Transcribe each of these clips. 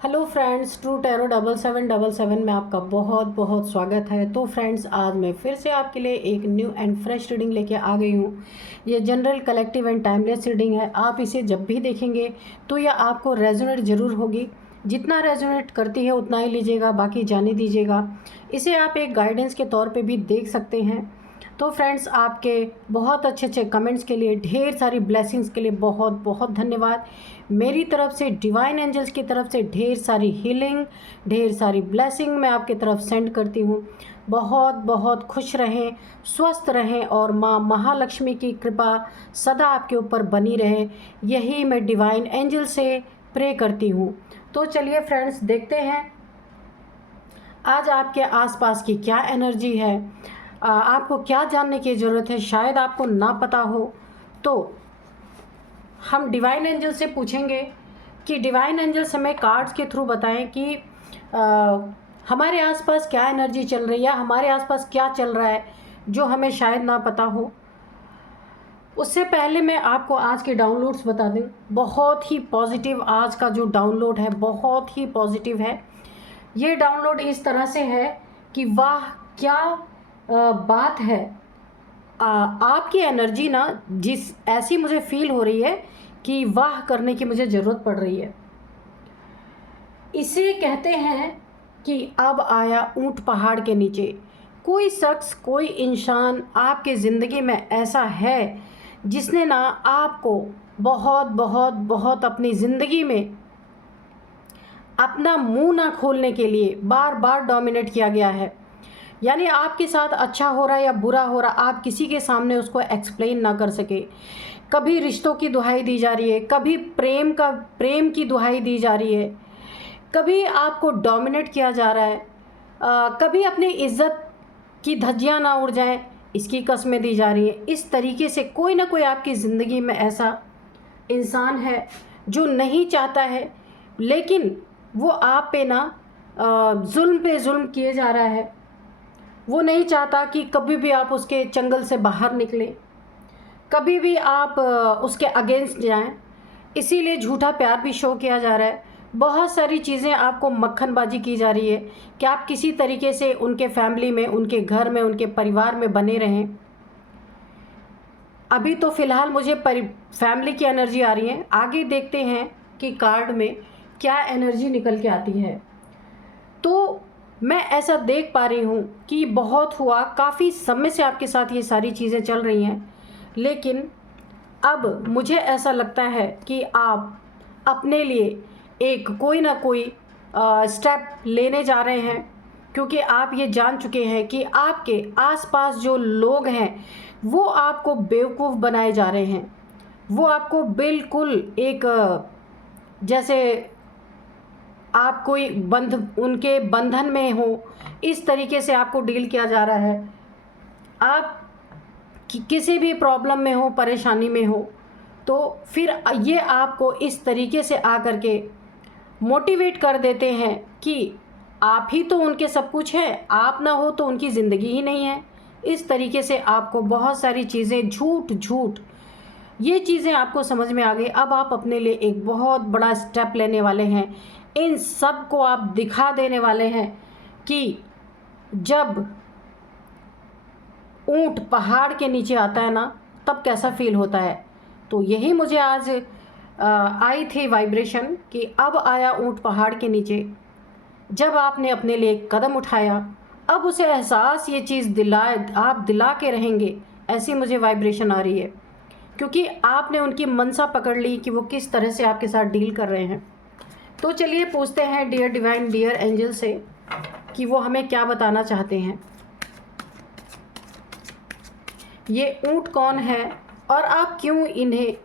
Hello friends, true tarot 7777 में आपका बहुत बहुत स्वागत है। तो फ्रेंड्स, आज मैं फिर से आपके लिए एक न्यू एंड फ्रेश रीडिंग लेके आ गई हूँ। ये general, collective and timeless reading है। आप इसे जब भी देखेंगे तो यह आपको रेजोनेट ज़रूर होगी। जितना रेजोनेट करती है उतना ही लीजिएगा, बाकी जाने दीजिएगा। इसे आप एक गाइडेंस के तौर पे भी देख सकते हैं। तो फ्रेंड्स, आपके बहुत अच्छे अच्छे कमेंट्स के लिए, ढेर सारी ब्लेसिंग्स के लिए बहुत बहुत धन्यवाद। मेरी तरफ से, डिवाइन एंजल्स की तरफ से ढेर सारी हीलिंग, ढेर सारी ब्लेसिंग मैं आपकी तरफ सेंड करती हूँ। बहुत बहुत खुश रहें, स्वस्थ रहें और माँ महालक्ष्मी की कृपा सदा आपके ऊपर बनी रहे, यही मैं डिवाइन एंजल से प्रे करती हूँ। तो चलिए फ्रेंड्स, देखते हैं आज आपके आसपास की क्या एनर्जी है। आपको क्या जानने की ज़रूरत है, शायद आपको ना पता हो। तो हम डिवाइन एंजल से पूछेंगे कि डिवाइन एंजल्स हमें कार्ड्स के थ्रू बताएं कि हमारे आसपास क्या एनर्जी चल रही है, हमारे आसपास क्या चल रहा है जो हमें शायद ना पता हो। उससे पहले मैं आपको आज के डाउनलोड्स बता दूं। बहुत ही पॉजिटिव आज का जो डाउनलोड है, बहुत ही पॉजिटिव है। ये डाउनलोड इस तरह से है कि वाह क्या बात है। आपकी एनर्जी ना जिस ऐसी मुझे फील हो रही है कि वाह करने की मुझे ज़रूरत पड़ रही है। इसे कहते हैं कि अब आया ऊंट पहाड़ के नीचे। कोई शख्स, कोई इंसान आपके ज़िंदगी में ऐसा है जिसने ना आपको बहुत बहुत बहुत अपनी ज़िंदगी में अपना मुंह ना खोलने के लिए बार बार डोमिनेट किया गया है। यानी आपके साथ अच्छा हो रहा है या बुरा हो रहा, आप किसी के सामने उसको एक्सप्लेन ना कर सके। कभी रिश्तों की दुहाई दी जा रही है, कभी प्रेम की दुहाई दी जा रही है, कभी आपको डोमिनेट किया जा रहा है, कभी अपनी इज्जत की धज्जियां ना उड़ जाएं, इसकी कस्में दी जा रही है। इस तरीके से कोई ना कोई आपकी ज़िंदगी में ऐसा इंसान है जो नहीं चाहता है, लेकिन वो आप पे ना जुल्म पे जुल्म किए जा रहा है। वो नहीं चाहता कि कभी भी आप उसके चंगल से बाहर निकलें, कभी भी आप उसके अगेंस्ट जाएं। इसीलिए झूठा प्यार भी शो किया जा रहा है। बहुत सारी चीज़ें आपको मक्खनबाजी की जा रही है कि आप किसी तरीके से उनके फैमिली में, उनके घर में, उनके परिवार में बने रहें। अभी तो फ़िलहाल मुझे फैमिली की एनर्जी आ रही है। आगे देखते हैं कि कार्ड में क्या एनर्जी निकल के आती है। तो मैं ऐसा देख पा रही हूँ कि बहुत हुआ, काफ़ी समय से आपके साथ ये सारी चीज़ें चल रही हैं, लेकिन अब मुझे ऐसा लगता है कि आप अपने लिए एक कोई ना कोई स्टेप लेने जा रहे हैं, क्योंकि आप ये जान चुके हैं कि आपके आसपास जो लोग हैं वो आपको बेवकूफ़ बनाए जा रहे हैं। वो आपको बिल्कुल एक जैसे आप कोई उनके बंधन में हो, इस तरीके से आपको डील किया जा रहा है। आप किसी भी प्रॉब्लम में हो, परेशानी में हो, तो फिर ये आपको इस तरीके से आकर के मोटिवेट कर देते हैं कि आप ही तो उनके सब कुछ हैं, आप ना हो तो उनकी ज़िंदगी ही नहीं है। इस तरीके से आपको बहुत सारी चीज़ें झूठ ये चीज़ें आपको समझ में आ गई। अब आप अपने लिए एक बहुत बड़ा स्टेप लेने वाले हैं। इन सब को आप दिखा देने वाले हैं कि जब ऊंट पहाड़ के नीचे आता है ना, तब कैसा फील होता है। तो यही मुझे आज आई थी वाइब्रेशन कि अब आया ऊंट पहाड़ के नीचे। जब आपने अपने लिए एक कदम उठाया, अब उसे एहसास ये चीज़ आप दिला के रहेंगे, ऐसी मुझे वाइब्रेशन आ रही है, क्योंकि आपने उनकी मनसा पकड़ ली कि वो किस तरह से आपके साथ डील कर रहे हैं। तो चलिए पूछते हैं डियर डिवाइन, डियर एंजल से कि वो हमें क्या बताना चाहते हैं। ये ऊंट कौन है और आप क्यों इन्हें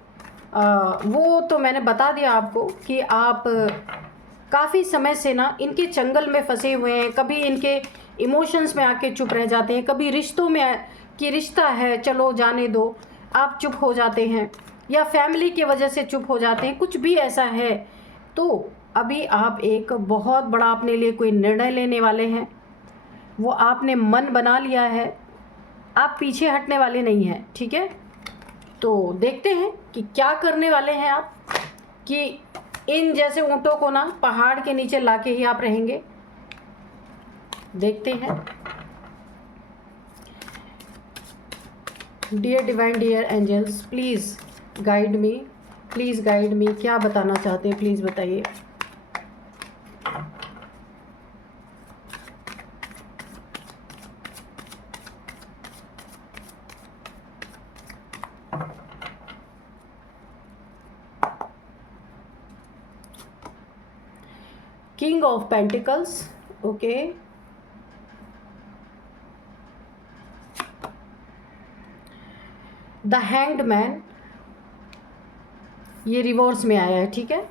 वो तो मैंने बता दिया आपको कि आप काफ़ी समय से ना इनके चंगल में फंसे हुए हैं। कभी इनके इमोशंस में आके चुप रह जाते हैं, कभी रिश्तों में कि रिश्ता है चलो जाने दो, आप चुप हो जाते हैं, या फैमिली की वजह से चुप हो जाते हैं, कुछ भी ऐसा है। तो अभी आप एक बहुत बड़ा अपने लिए कोई निर्णय लेने वाले हैं। वो आपने मन बना लिया है, आप पीछे हटने वाले नहीं हैं, ठीक है। तो देखते हैं कि क्या करने वाले हैं आप, कि इन जैसे ऊँटों को ना पहाड़ के नीचे लाके ही आप रहेंगे। देखते हैं। Dear divine, dear angels, please guide me, please guide me. क्या बताना चाहते हैं प्लीज़ बताइए। King of pentacles, okay. The hanged man, ये रिवर्स में आया है, ठीक है।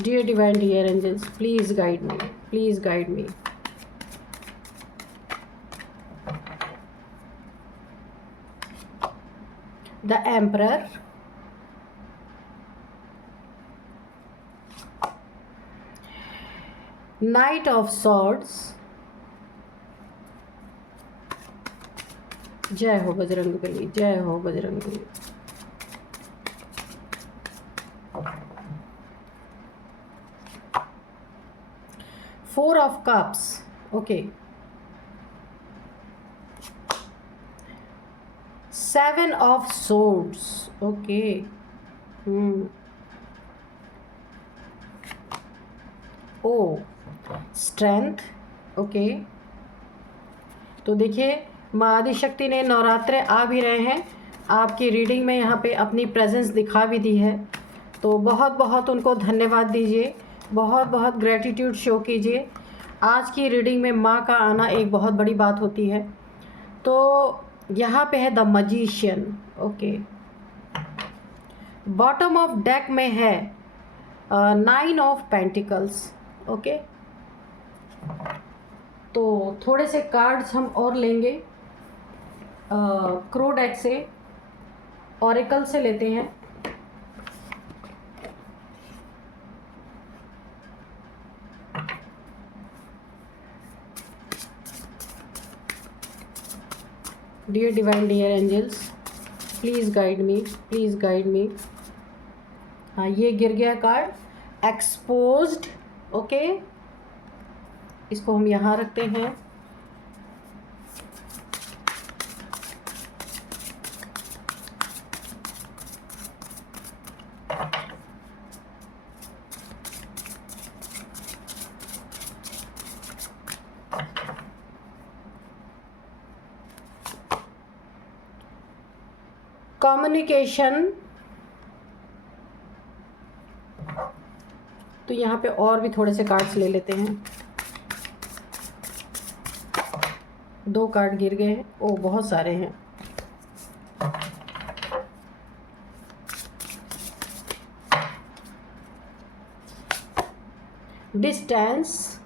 Dear divine, dear angels, please guide me, please guide me. The emperor, knight of swords, जय हो बजरंगबली, जय हो Bajrangbali. Four of cups, okay. Seven of swords, okay. Oh strength, okay. तो देखिए माँ आदिशक्ति ने नवरात्रे आ भी रहे हैं, आपकी रीडिंग में यहाँ पे अपनी प्रेजेंस दिखा भी दी है, तो बहुत बहुत उनको धन्यवाद दीजिए, बहुत बहुत ग्रेटिट्यूड शो कीजिए। आज की रीडिंग में माँ का आना एक बहुत बड़ी बात होती है। तो यहाँ पे है the magician, okay. Bottom of deck में है नाइन ऑफ पेंटिकल्स, ओके। तो थोड़े से कार्ड्स हम और लेंगे, क्रो डेक से, ऑरेकल से लेते हैं। Dear divine, dear angels, please guide me, please guide me. हाँ, ये गिर गया कार्ड, एक्सपोज्ड, ओके। इसको हम यहाँ रखते हैं। कम्युनिकेशन, तो यहाँ पे और भी थोड़े से कार्ड्स ले लेते हैं। दो कार्ड गिर गए हैं, ओ बहुत सारे हैं। डिस्टेंस,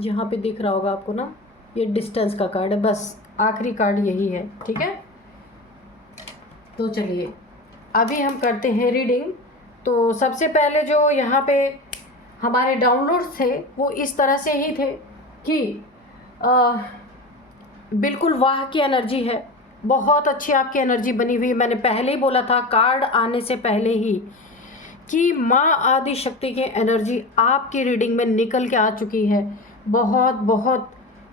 यहाँ पे दिख रहा होगा आपको ना, ये डिस्टेंस का कार्ड है, बस आखिरी कार्ड यही है, ठीक है। तो चलिए अभी हम करते हैं रीडिंग। तो सबसे पहले जो यहाँ पे हमारे डाउनलोड्स थे वो इस तरह से ही थे कि बिल्कुल वाह की एनर्जी है, बहुत अच्छी आपकी एनर्जी बनी हुई है। मैंने पहले ही बोला था कार्ड आने से पहले ही कि माँ आदि शक्ति की एनर्जी आपकी रीडिंग में निकल के आ चुकी है। बहुत बहुत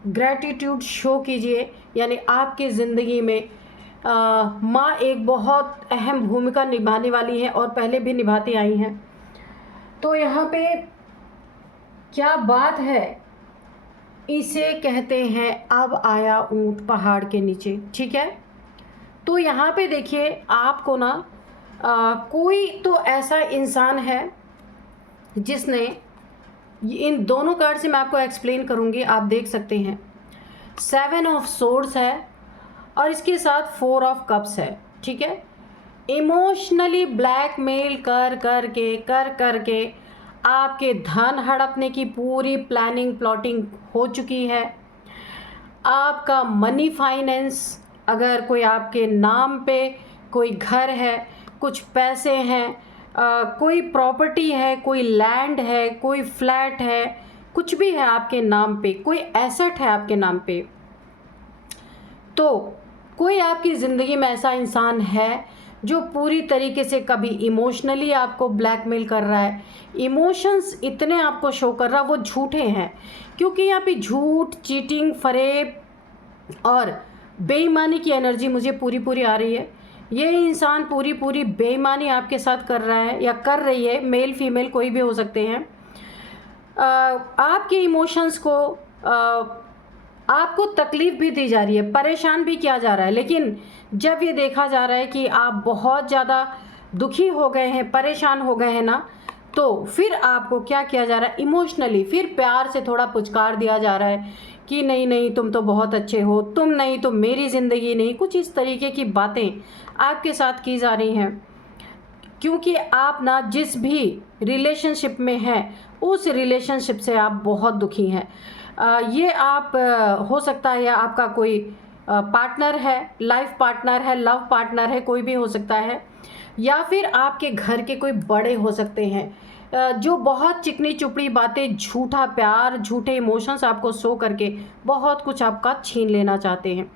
ग्रैटिट्यूड शो कीजिए, यानी आपकी ज़िंदगी में माँ एक बहुत अहम भूमिका निभाने वाली है और पहले भी निभाती आई हैं। तो यहाँ पे क्या बात है, इसे कहते हैं अब आया ऊंट पहाड़ के नीचे, ठीक है। तो यहाँ पे देखिए आपको ना कोई तो ऐसा इंसान है जिसने, इन दोनों कार्ड से मैं आपको एक्सप्लेन करूँगी, आप देख सकते हैं। सेवन ऑफ सोर्ड्स है और इसके साथ फोर ऑफ कप्स है, ठीक है। इमोशनली ब्लैकमेल कर करके आपके धन हड़पने की पूरी प्लानिंग प्लॉटिंग हो चुकी है। आपका मनी फाइनेंस, अगर कोई आपके नाम पे कोई घर है, कुछ पैसे हैं, कोई प्रॉपर्टी है, कोई लैंड है, कोई फ्लैट है, कुछ भी है आपके नाम पे, कोई एसेट है आपके नाम पे, तो कोई आपकी ज़िंदगी में ऐसा इंसान है जो पूरी तरीके से कभी इमोशनली आपको ब्लैकमेल कर रहा है, इमोशंस इतने आपको शो कर रहा है, वो झूठे हैं। क्योंकि यहाँ पे झूठ, चीटिंग, फरेब और बेईमानी की एनर्जी मुझे पूरी पूरी आ रही है। ये इंसान पूरी पूरी बेईमानी आपके साथ कर रहा है या कर रही है, मेल फीमेल कोई भी हो सकते हैं। आपके इमोशंस को आपको तकलीफ़ भी दी जा रही है, परेशान भी किया जा रहा है, लेकिन जब ये देखा जा रहा है कि आप बहुत ज़्यादा दुखी हो गए हैं, परेशान हो गए हैं ना, तो फिर आपको क्या किया जा रहा है, इमोशनली फिर प्यार से थोड़ा पुचकार दिया जा रहा है कि नहीं नहीं तुम तो बहुत अच्छे हो, तुम नहीं तो मेरी ज़िंदगी नहीं, कुछ इस तरीके की बातें आपके साथ की जा रही हैं। क्योंकि आप ना जिस भी रिलेशनशिप में हैं उस रिलेशनशिप से आप बहुत दुखी हैं। ये आप हो सकता है या आपका कोई पार्टनर है, लाइफ पार्टनर है, लव पार्टनर है, कोई भी हो सकता है, या फिर आपके घर के कोई बड़े हो सकते हैं जो बहुत चिकनी चुपड़ी बातें, झूठा प्यार, झूठे इमोशंस आपको शो करके बहुत कुछ आपका छीन लेना चाहते हैं।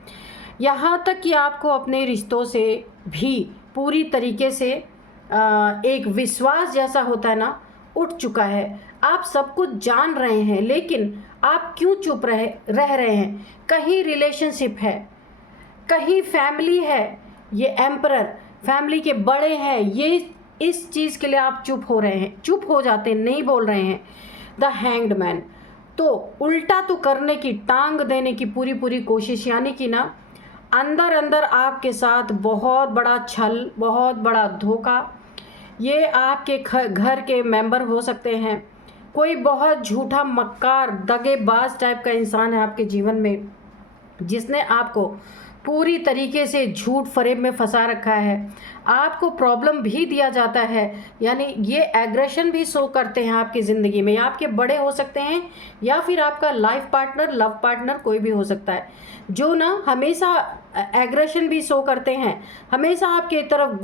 यहाँ तक कि आपको अपने रिश्तों से भी पूरी तरीके से एक विश्वास जैसा होता है ना, उठ चुका है। आप सब कुछ जान रहे हैं, लेकिन आप क्यों चुप रह रहे हैं? कहीं रिलेशनशिप है, कहीं फैमिली है, ये एम्परर फैमिली के बड़े हैं, ये इस चीज़ के लिए आप चुप हो रहे हैं, चुप हो जाते हैं, नहीं बोल रहे हैं। द हैंग्ड मैन तो उल्टा तो करने की, टांग देने की पूरी पूरी कोशिश, यानी कि ना अंदर अंदर आपके साथ बहुत बड़ा छल, बहुत बड़ा धोखा। ये आपके घर के मेंबर हो सकते हैं, कोई बहुत झूठा, मक्कार, दगेबाज टाइप का इंसान है आपके जीवन में, जिसने आपको पूरी तरीके से झूठ फरेब में फंसा रखा है। आपको प्रॉब्लम भी दिया जाता है, यानी ये एग्रेशन भी शो करते हैं आपकी ज़िंदगी में। आपके बड़े हो सकते हैं या फिर आपका लाइफ पार्टनर, लव पार्टनर कोई भी हो सकता है, जो ना हमेशा एग्रेशन भी शो करते हैं, हमेशा आपके तरफ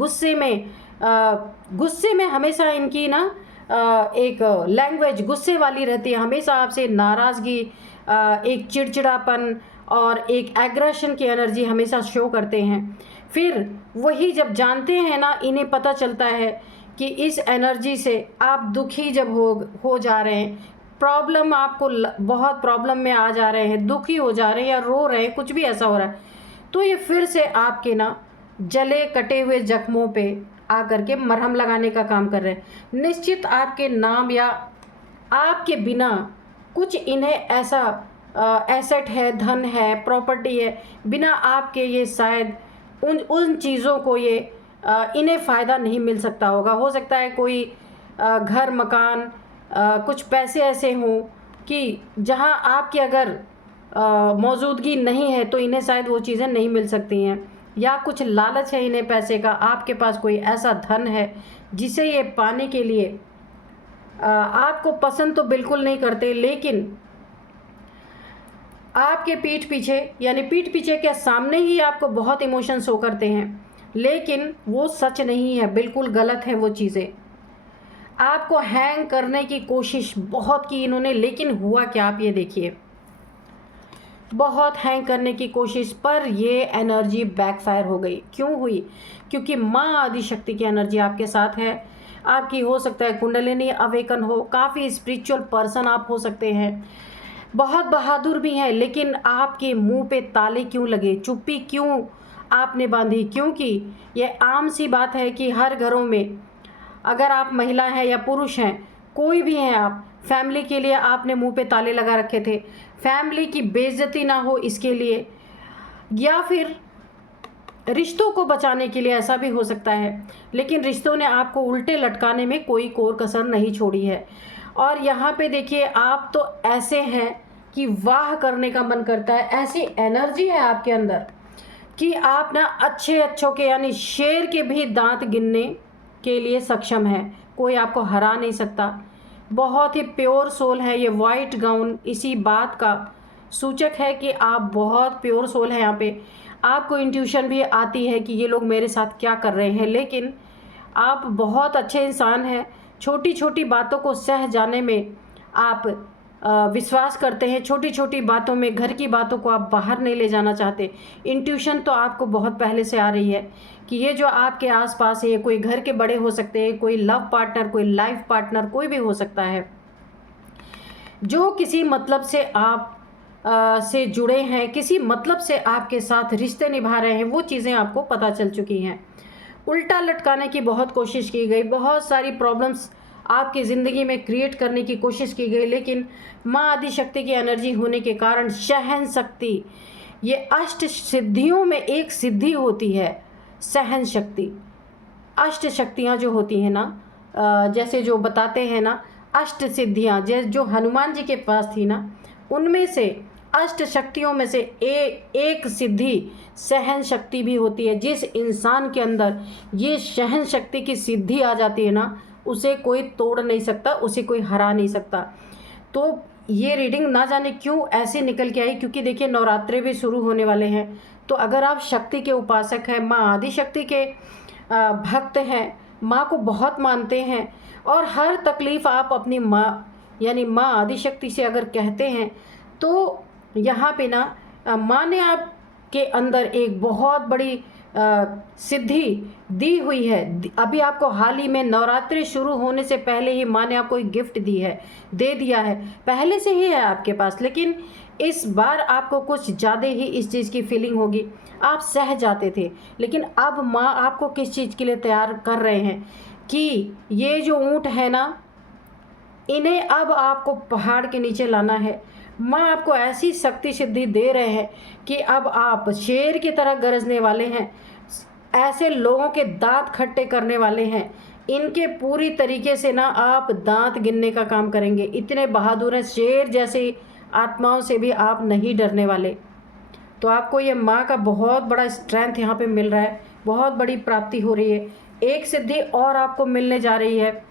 गुस्से में हमेशा इनकी ना एक लैंग्वेज गुस्से वाली रहती है, हमेशा आपसे नाराज़गी, एक चिड़चिड़ापन और एक एग्रेशन की एनर्जी हमेशा शो करते हैं। फिर वही जब जानते हैं ना, इन्हें पता चलता है कि इस एनर्जी से आप दुखी जब हो जा रहे हैं, प्रॉब्लम आपको बहुत प्रॉब्लम में आ जा रहे हैं, दुखी हो जा रहे हैं या रो रहे हैं, कुछ भी ऐसा हो रहा है, तो ये फिर से आपके ना जले कटे हुए जख्मों पे आकर के मरहम लगाने का काम कर रहे हैं। निश्चित आपके नाम या आपके बिना कुछ इन्हें ऐसा एसेट है, धन है, प्रॉपर्टी है, बिना आपके ये शायद उन चीज़ों को ये इन्हें फ़ायदा नहीं मिल सकता होगा। हो सकता है कोई घर, मकान, कुछ पैसे ऐसे हों कि जहां आपकी अगर मौजूदगी नहीं है तो इन्हें शायद वो चीज़ें नहीं मिल सकती हैं, या कुछ लालच है इन्हें पैसे का, आपके पास कोई ऐसा धन है जिसे ये पाने के लिए आपको पसंद तो बिल्कुल नहीं करते, लेकिन आपके पीठ पीछे, यानी पीठ पीछे के सामने ही आपको बहुत इमोशन शो करते हैं, लेकिन वो सच नहीं है, बिल्कुल गलत है वो चीज़ें। आपको हैंग करने की कोशिश बहुत की इन्होंने, लेकिन हुआ क्या आप ये देखिए, बहुत हैंग करने की कोशिश, पर ये एनर्जी बैकफायर हो गई। क्यों हुई? क्योंकि माँ आदिशक्ति की एनर्जी आपके साथ है। आपकी हो सकता है कुंडलिनी अवेकन हो, काफ़ी स्पिरिचुअल पर्सन आप हो सकते हैं, बहुत बहादुर भी हैं, लेकिन आपके मुंह पे ताले क्यों लगे, चुप्पी क्यों आपने बांधी? क्योंकि ये आम सी बात है कि हर घरों में, अगर आप महिला हैं या पुरुष हैं, कोई भी हैं आप, फैमिली के लिए आपने मुंह पे ताले लगा रखे थे, फैमिली की बेइज्जती ना हो इसके लिए, या फिर रिश्तों को बचाने के लिए, ऐसा भी हो सकता है। लेकिन रिश्तों ने आपको उल्टे लटकाने में कोई कोर कसर नहीं छोड़ी है। और यहाँ पे देखिए, आप तो ऐसे हैं कि वाह करने का मन करता है, ऐसी एनर्जी है आपके अंदर कि आप ना अच्छों के, यानी शेर के भी दांत गिनने के लिए सक्षम है, कोई आपको हरा नहीं सकता। बहुत ही प्योर सोल है। ये वाइट गाउन इसी बात का सूचक है कि आप बहुत प्योर सोल है। यहाँ पे आपको इंट्यूशन भी आती है कि ये लोग मेरे साथ क्या कर रहे हैं, लेकिन आप बहुत अच्छे इंसान हैं। छोटी छोटी बातों को सह जाने में आप विश्वास करते हैं, छोटी छोटी बातों में, घर की बातों को आप बाहर नहीं ले जाना चाहते। इंट्यूशन तो आपको बहुत पहले से आ रही है कि ये जो आपके आसपास है, कोई घर के बड़े हो सकते हैं, कोई लव पार्टनर, कोई लाइफ पार्टनर, कोई भी हो सकता है, जो किसी मतलब से आप से जुड़े हैं, किसी मतलब से आपके साथ रिश्ते निभा रहे हैं, वो चीज़ें आपको पता चल चुकी हैं। उल्टा लटकाने की बहुत कोशिश की गई, बहुत सारी प्रॉब्लम्स आपकी ज़िंदगी में क्रिएट करने की कोशिश की गई, लेकिन माँ आदिशक्ति की एनर्जी होने के कारण सहन शक्ति, ये अष्ट सिद्धियों में एक सिद्धि होती है, सहन शक्ति। अष्ट शक्तियाँ जो होती हैं ना, जैसे जो बताते हैं ना अष्ट सिद्धियाँ, जो हनुमान जी के पास थी ना, उनमें से अष्ट शक्तियों में से एक सिद्धि सहन शक्ति भी होती है। जिस इंसान के अंदर ये सहन शक्ति की सिद्धि आ जाती है ना, उसे कोई तोड़ नहीं सकता, उसे कोई हरा नहीं सकता। तो ये रीडिंग ना जाने क्यों ऐसे निकल के आई, क्योंकि देखिए नवरात्रे भी शुरू होने वाले हैं। तो अगर आप शक्ति के उपासक हैं, माँ आदिशक्ति के भक्त हैं, माँ को बहुत मानते हैं, और हर तकलीफ़ आप अपनी माँ यानी माँ आदिशक्ति से अगर कहते हैं, तो यहाँ पे ना माँ ने आपके अंदर एक बहुत बड़ी सिद्धि दी हुई है। अभी आपको हाल ही में नवरात्रि शुरू होने से पहले ही माँ ने आपको एक गिफ्ट दी है, दे दिया है, पहले से ही है आपके पास, लेकिन इस बार आपको कुछ ज़्यादा ही इस चीज़ की फीलिंग होगी। आप सह जाते थे, लेकिन अब माँ आपको किस चीज़ के लिए तैयार कर रहे हैं कि ये जो ऊँट है ना, इन्हें अब आपको पहाड़ के नीचे लाना है। माँ आपको ऐसी शक्ति सिद्धि दे रहे हैं कि अब आप शेर की तरह गरजने वाले हैं, ऐसे लोगों के दांत खट्टे करने वाले हैं, इनके पूरी तरीके से ना आप दांत गिनने का काम करेंगे। इतने बहादुर हैं, शेर जैसी आत्माओं से भी आप नहीं डरने वाले। तो आपको ये माँ का बहुत बड़ा स्ट्रेंथ यहाँ पे मिल रहा है, बहुत बड़ी प्राप्ति हो रही है। एक सिद्धि और आपको मिलने जा रही है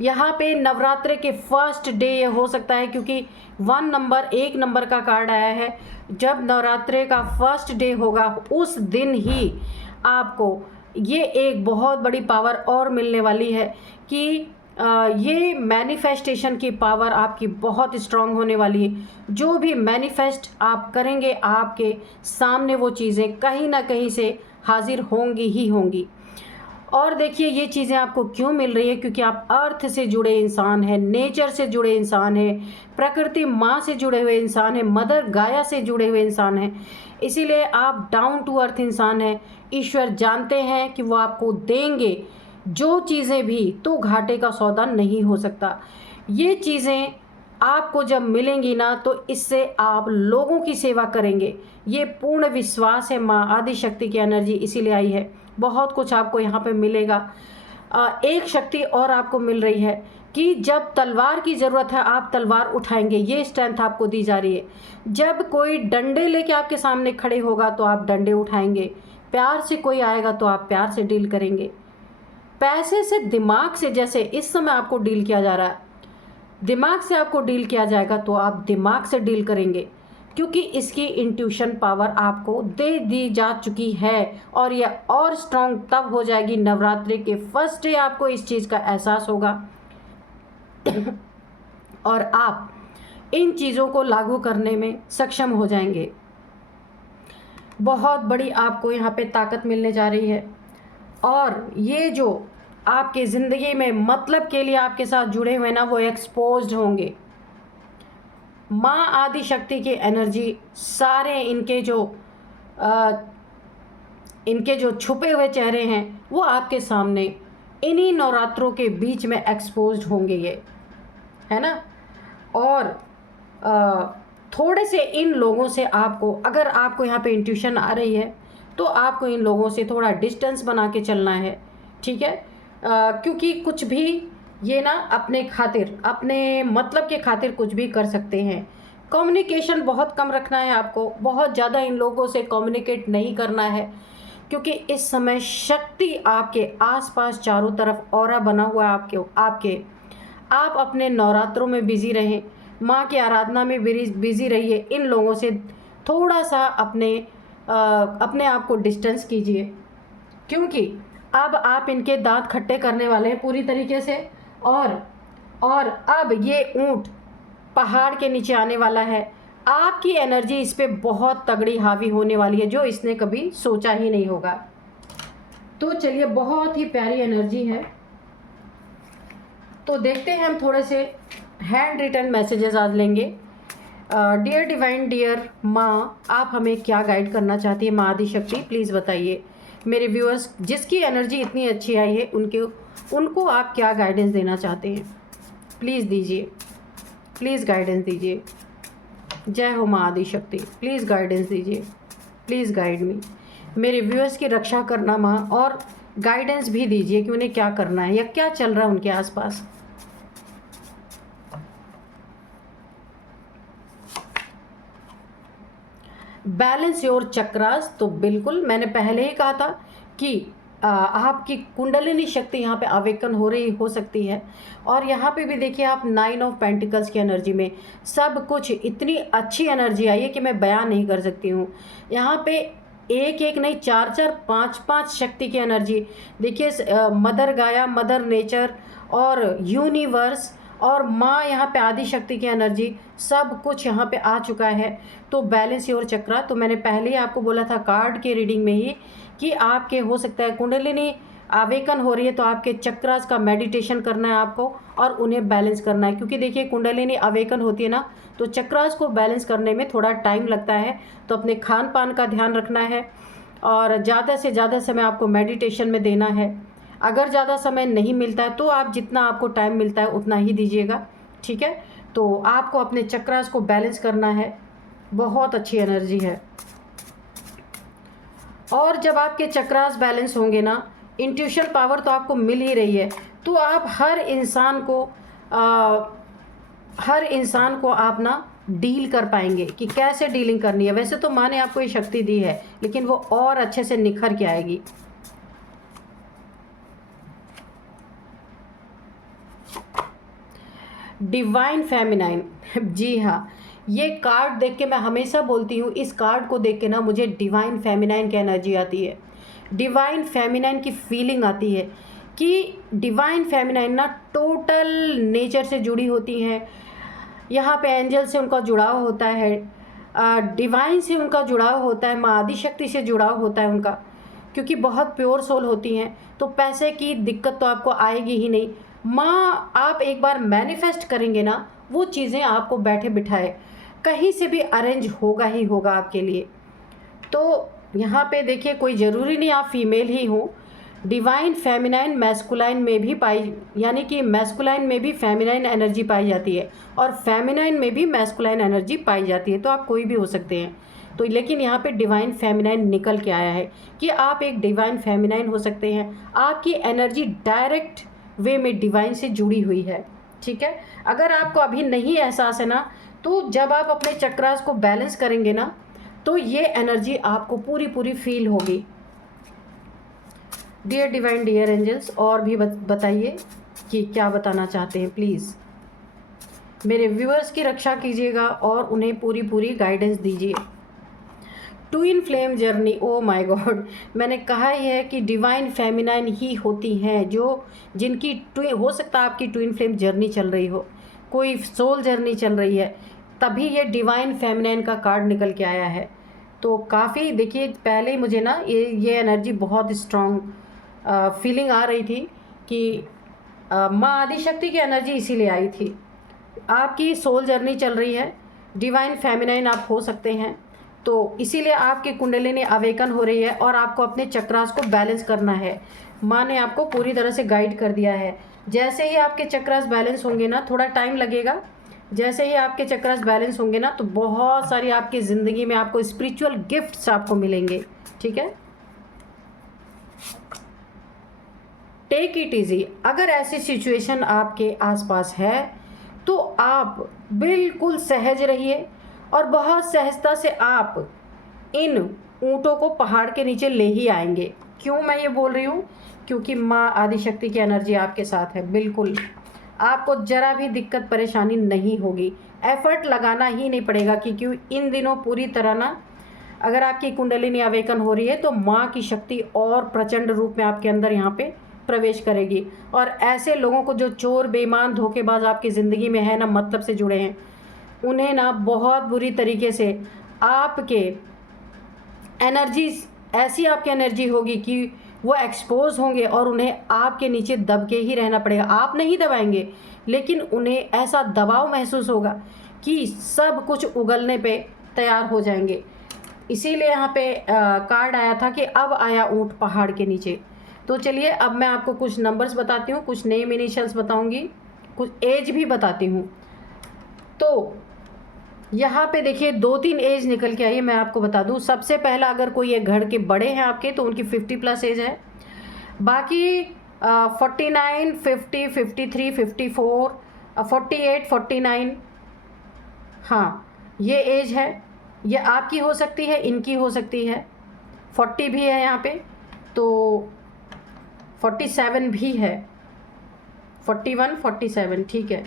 यहाँ पे नवरात्रि के फर्स्ट डे। ये हो सकता है क्योंकि 1 नंबर का कार्ड आया है। जब नवरात्रि का फर्स्ट डे होगा, उस दिन ही आपको ये एक बहुत बड़ी पावर और मिलने वाली है कि ये मैनिफेस्टेशन की पावर आपकी बहुत स्ट्रांग होने वाली है। जो भी मैनिफेस्ट आप करेंगे, आपके सामने वो चीज़ें कहीं ना कहीं से हाजिर होंगी ही होंगी। और देखिए ये चीज़ें आपको क्यों मिल रही है, क्योंकि आप अर्थ से जुड़े इंसान हैं, नेचर से जुड़े इंसान हैं, प्रकृति माँ से जुड़े हुए इंसान हैं, मदर गाया से जुड़े हुए इंसान हैं। इसीलिए आप डाउन टू अर्थ इंसान हैं। ईश्वर जानते हैं कि वो आपको देंगे जो चीज़ें भी, तो घाटे का सौदा नहीं हो सकता। ये चीज़ें आपको जब मिलेंगी ना, तो इससे आप लोगों की सेवा करेंगे। ये पूर्ण विश्वास है, माँ आदिशक्ति की एनर्जी इसीलिए आई है। बहुत कुछ आपको यहाँ पे मिलेगा। एक शक्ति और आपको मिल रही है कि जब तलवार की ज़रूरत है, आप तलवार उठाएंगे। ये स्ट्रेंथ आपको दी जा रही है। जब कोई डंडे लेके आपके सामने खड़े होगा, तो आप डंडे उठाएंगे। प्यार से कोई आएगा, तो आप प्यार से डील करेंगे। पैसे से, दिमाग से, जैसे इस समय आपको डील किया जा रहा है, दिमाग से आपको डील किया जाएगा, तो आप दिमाग से डील करेंगे, क्योंकि इसकी इंट्यूशन पावर आपको दे दी जा चुकी है। और यह और स्ट्रांग तब हो जाएगी नवरात्रि के फर्स्ट डे, आपको इस चीज़ का एहसास होगा और आप इन चीज़ों को लागू करने में सक्षम हो जाएंगे। बहुत बड़ी आपको यहाँ पे ताकत मिलने जा रही है। और ये जो आपके ज़िंदगी में मतलब के लिए आपके साथ जुड़े हुए ना, वो एक्सपोज्ड होंगे। माँ आदिशक्ति की एनर्जी, सारे इनके जो छुपे हुए चेहरे हैं, वो आपके सामने इन्हीं नवरात्रों के बीच में एक्सपोज्ड होंगे, ये है ना। और थोड़े से इन लोगों से आपको, अगर आपको यहाँ पे इंट्यूशन आ रही है, तो आपको इन लोगों से थोड़ा डिस्टेंस बना के चलना है, ठीक है। क्योंकि कुछ भी ये ना अपने खातिर, अपने मतलब के खातिर कुछ भी कर सकते हैं। कम्युनिकेशन बहुत कम रखना है आपको, बहुत ज़्यादा इन लोगों से कम्युनिकेट नहीं करना है, क्योंकि इस समय शक्ति आपके आसपास चारों तरफ ऑरा बना हुआ है आप अपने नवरात्रों में बिज़ी रहें, माँ की आराधना में बिज़ी रहिए। इन लोगों से थोड़ा सा अपने आप को डिस्टेंस कीजिए, क्योंकि अब आप इनके दांत खट्टे करने वाले हैं पूरी तरीके से। और अब ये ऊँट पहाड़ के नीचे आने वाला है। आपकी एनर्जी इस पे बहुत तगड़ी हावी होने वाली है, जो इसने कभी सोचा ही नहीं होगा। तो चलिए, बहुत ही प्यारी एनर्जी है। तो देखते हैं, हम थोड़े से हैंड रिटन मैसेजेस आज लेंगे। डियर डिवाइन, डियर माँ, आप हमें क्या गाइड करना चाहती है? माँ आदिशक्ति, प्लीज़ बताइए। मेरे व्यूअर्स जिसकी एनर्जी इतनी अच्छी आई है, उनको आप क्या गाइडेंस देना चाहते हैं? प्लीज़ दीजिए, प्लीज़ गाइडेंस दीजिए। जय हो माँ आदिशक्ति, प्लीज़ गाइडेंस दीजिए, प्लीज़ गाइड मी। मेरे व्यूअर्स की रक्षा करना माँ, और गाइडेंस भी दीजिए कि उन्हें क्या करना है या क्या चल रहा है उनके आसपास। Balance your chakras. तो बिल्कुल, मैंने पहले ही कहा था कि आपकी कुंडलिनी शक्ति यहाँ पे अवेकन हो सकती है। और यहाँ पे भी देखिए, आप 9 ऑफ पेंटिकल्स की एनर्जी में सब कुछ इतनी अच्छी एनर्जी आई है कि मैं बयान नहीं कर सकती हूँ। यहाँ पे एक एक नहीं, 4 5 शक्ति की एनर्जी देखिए। मदर गाया, मदर नेचर और यूनिवर्स और माँ, यहाँ पे आदि शक्ति की एनर्जी, सब कुछ यहाँ पे आ चुका है। तो बैलेंस योर चक्रा, तो मैंने पहले ही आपको बोला था कार्ड के रीडिंग में ही कि आपके हो सकता है कुंडलिनी आवेकन हो रही है, तो आपके चक्रास का मेडिटेशन करना है आपको और उन्हें बैलेंस करना है। क्योंकि देखिए, कुंडलिनी आवेकन होती है ना, तो चक्रास को बैलेंस करने में थोड़ा टाइम लगता है। तो अपने खान पान का ध्यान रखना है और ज़्यादा से ज़्यादा समय आपको मेडिटेशन में देना है। अगर ज़्यादा समय नहीं मिलता है तो आप जितना आपको टाइम मिलता है उतना ही दीजिएगा, ठीक है। तो आपको अपने चक्रास को बैलेंस करना है। बहुत अच्छी एनर्जी है। और जब आपके चक्रास बैलेंस होंगे ना, इंट्यूशन पावर तो आपको मिल ही रही है, तो आप हर इंसान को आप ना डील कर पाएंगे कि कैसे डीलिंग करनी है। वैसे तो माँ ने आपको ये शक्ति दी है, लेकिन वो और अच्छे से निखर के आएगी। डिवाइन फेमिनाइन, जी हाँ, ये कार्ड देख के मैं हमेशा बोलती हूँ, इस कार्ड को देख के ना मुझे डिवाइन फेमिनाइन की एनर्जी आती है, डिवाइन फेमिनाइन की फीलिंग आती है कि डिवाइन फेमिनाइन ना टोटल नेचर से जुड़ी होती हैं। यहाँ पे एंजल से उनका जुड़ाव होता है, डिवाइन से उनका जुड़ाव होता है, माँ आदिशक्ति से जुड़ाव होता है उनका, क्योंकि बहुत प्योर सोल होती हैं। तो पैसे की दिक्कत तो आपको आएगी ही नहीं। माँ, आप एक बार मैनिफेस्ट करेंगे ना, वो चीज़ें आपको बैठे बिठाए कहीं से भी अरेंज होगा ही होगा आपके लिए। तो यहाँ पे देखिए, कोई ज़रूरी नहीं आप फीमेल ही हो। डिवाइन फेमिनाइन मैस्कुलाइन में भी पाई, यानी कि मैस्कुलाइन में भी फेमिनाइन एनर्जी पाई जाती है और फेमिनाइन में भी मैस्कुलाइन एनर्जी पाई जाती है। तो आप कोई भी हो सकते हैं। तो लेकिन यहाँ पे डिवाइन फेमिनाइन निकल के आया है कि आप एक डिवाइन फेमिनाइन हो सकते हैं। आपकी एनर्जी डायरेक्ट वे में डिवाइन से जुड़ी हुई है, ठीक है। अगर आपको अभी नहीं एहसास है ना, तो जब आप अपने चक्रास को बैलेंस करेंगे ना, तो ये एनर्जी आपको पूरी पूरी फील होगी। डियर डिवाइन, डियर एंजल्स, और भी बताइए कि क्या बताना चाहते हैं। प्लीज़ मेरे व्यूअर्स की रक्षा कीजिएगा और उन्हें पूरी पूरी गाइडेंस दीजिए। Twin flame journey, oh my God, मैंने कहा ही है कि डिवाइन फेमिनाइन ही होती हैं जो जिनकी हो सकता है आपकी ट्विन फ्लेम जर्नी चल रही हो, कोई सोल जर्नी चल रही है, तभी ये डिवाइन फेमिनाइन का कार्ड निकल के आया है। तो काफ़ी देखिए, पहले ही मुझे ना ये एनर्जी बहुत स्ट्रॉन्ग फीलिंग आ रही थी कि माँ आदिशक्ति की एनर्जी इसीलिए आई थी। आपकी सोल जर्नी चल रही है, डिवाइन फेमिनाइन आप हो सकते हैं, तो इसीलिए आपकी कुंडलिनी अवेकन हो रही है और आपको अपने चक्रास को बैलेंस करना है। माँ ने आपको पूरी तरह से गाइड कर दिया है। जैसे ही आपके चक्रास बैलेंस होंगे ना, थोड़ा टाइम लगेगा, जैसे ही आपके चक्रास बैलेंस होंगे ना, तो बहुत सारी आपकी ज़िंदगी में आपको स्पिरिचुअल गिफ्ट्स आपको मिलेंगे, ठीक है। Take it easy. अगर ऐसी सिचुएशन आपके आसपास है तो आप बिल्कुल सहज रहिए और बहुत सहजता से आप इन ऊँटों को पहाड़ के नीचे ले ही आएंगे। क्यों मैं ये बोल रही हूँ? क्योंकि माँ आदिशक्ति की एनर्जी आपके साथ है। बिल्कुल आपको ज़रा भी दिक्कत परेशानी नहीं होगी, एफर्ट लगाना ही नहीं पड़ेगा। क्योंकि इन दिनों पूरी तरह ना, अगर आपकी कुंडलिनी अवेकन हो रही है तो माँ की शक्ति और प्रचंड रूप में आपके अंदर यहाँ पे प्रवेश करेगी। और ऐसे लोगों को जो चोर, बेईमान, धोखेबाज आपकी ज़िंदगी में है ना, मतलब से जुड़े हैं, उन्हें ना बहुत बुरी तरीके से आपके एनर्जी, ऐसी आपकी एनर्जी होगी कि वो एक्सपोज होंगे और उन्हें आपके नीचे दब के ही रहना पड़ेगा। आप नहीं दबाएंगे, लेकिन उन्हें ऐसा दबाव महसूस होगा कि सब कुछ उगलने पे तैयार हो जाएंगे। इसीलिए यहाँ पे कार्ड आया था कि अब आया ऊँट पहाड़ के नीचे। तो चलिए अब मैं आपको कुछ नंबर्स बताती हूँ, कुछ नेम इनिशियल्स बताऊँगी, कुछ एज भी बताती हूँ। तो यहाँ पे देखिए 2-3 एज निकल के आई, मैं आपको बता दूँ। सबसे पहला, अगर कोई ये घर के बड़े हैं आपके तो उनकी 50+ एज है। बाकी 49, 50, 53, 54, 48, 49, हाँ ये एज है। ये आपकी हो सकती है, इनकी हो सकती है। 40 भी है यहाँ पे, तो 47 भी है, 41, 47, ठीक है।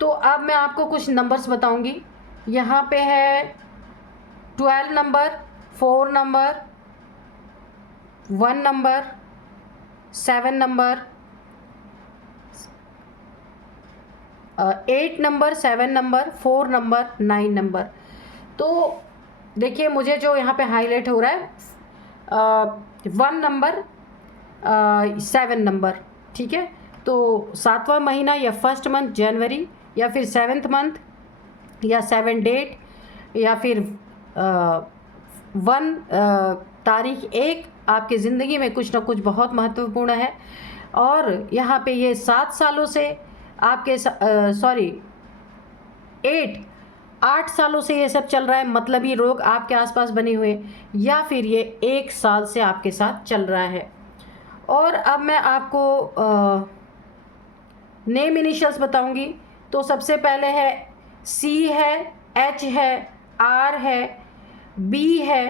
तो अब मैं आपको कुछ नंबर्स बताऊंगी। यहाँ पे है 12 number, 4 number, 1 number, 7 number, 8 number, 7 number, 4 number, 9 number. तो देखिए मुझे जो यहाँ पे हाईलाइट हो रहा है 1 नंबर, 7 नंबर, ठीक है। तो 7वां महीना या फर्स्ट मंथ जनवरी, या फिर 7th मंथ, या 7 डेट, या फिर 1 तारीख 1 आपकी ज़िंदगी में कुछ ना कुछ बहुत महत्वपूर्ण है। और यहाँ पे ये 7 सालों से आपके 8 सालों से ये सब चल रहा है, मतलब ये रोग आपके आसपास बने हुए, या फिर ये 1 साल से आपके साथ चल रहा है। और अब मैं आपको नेम इनिशियल्स बताऊंगी। तो सबसे पहले है सी है, एच है, आर है, बी है,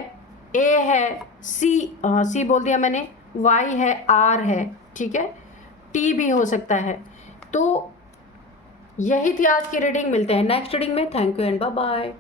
ए है, सी बोल दिया मैंने, वाई है, आर है, ठीक है, टी भी हो सकता है। तो यही थी आज की रीडिंग। मिलते हैं नेक्स्ट रीडिंग में। Thank you and bye bye.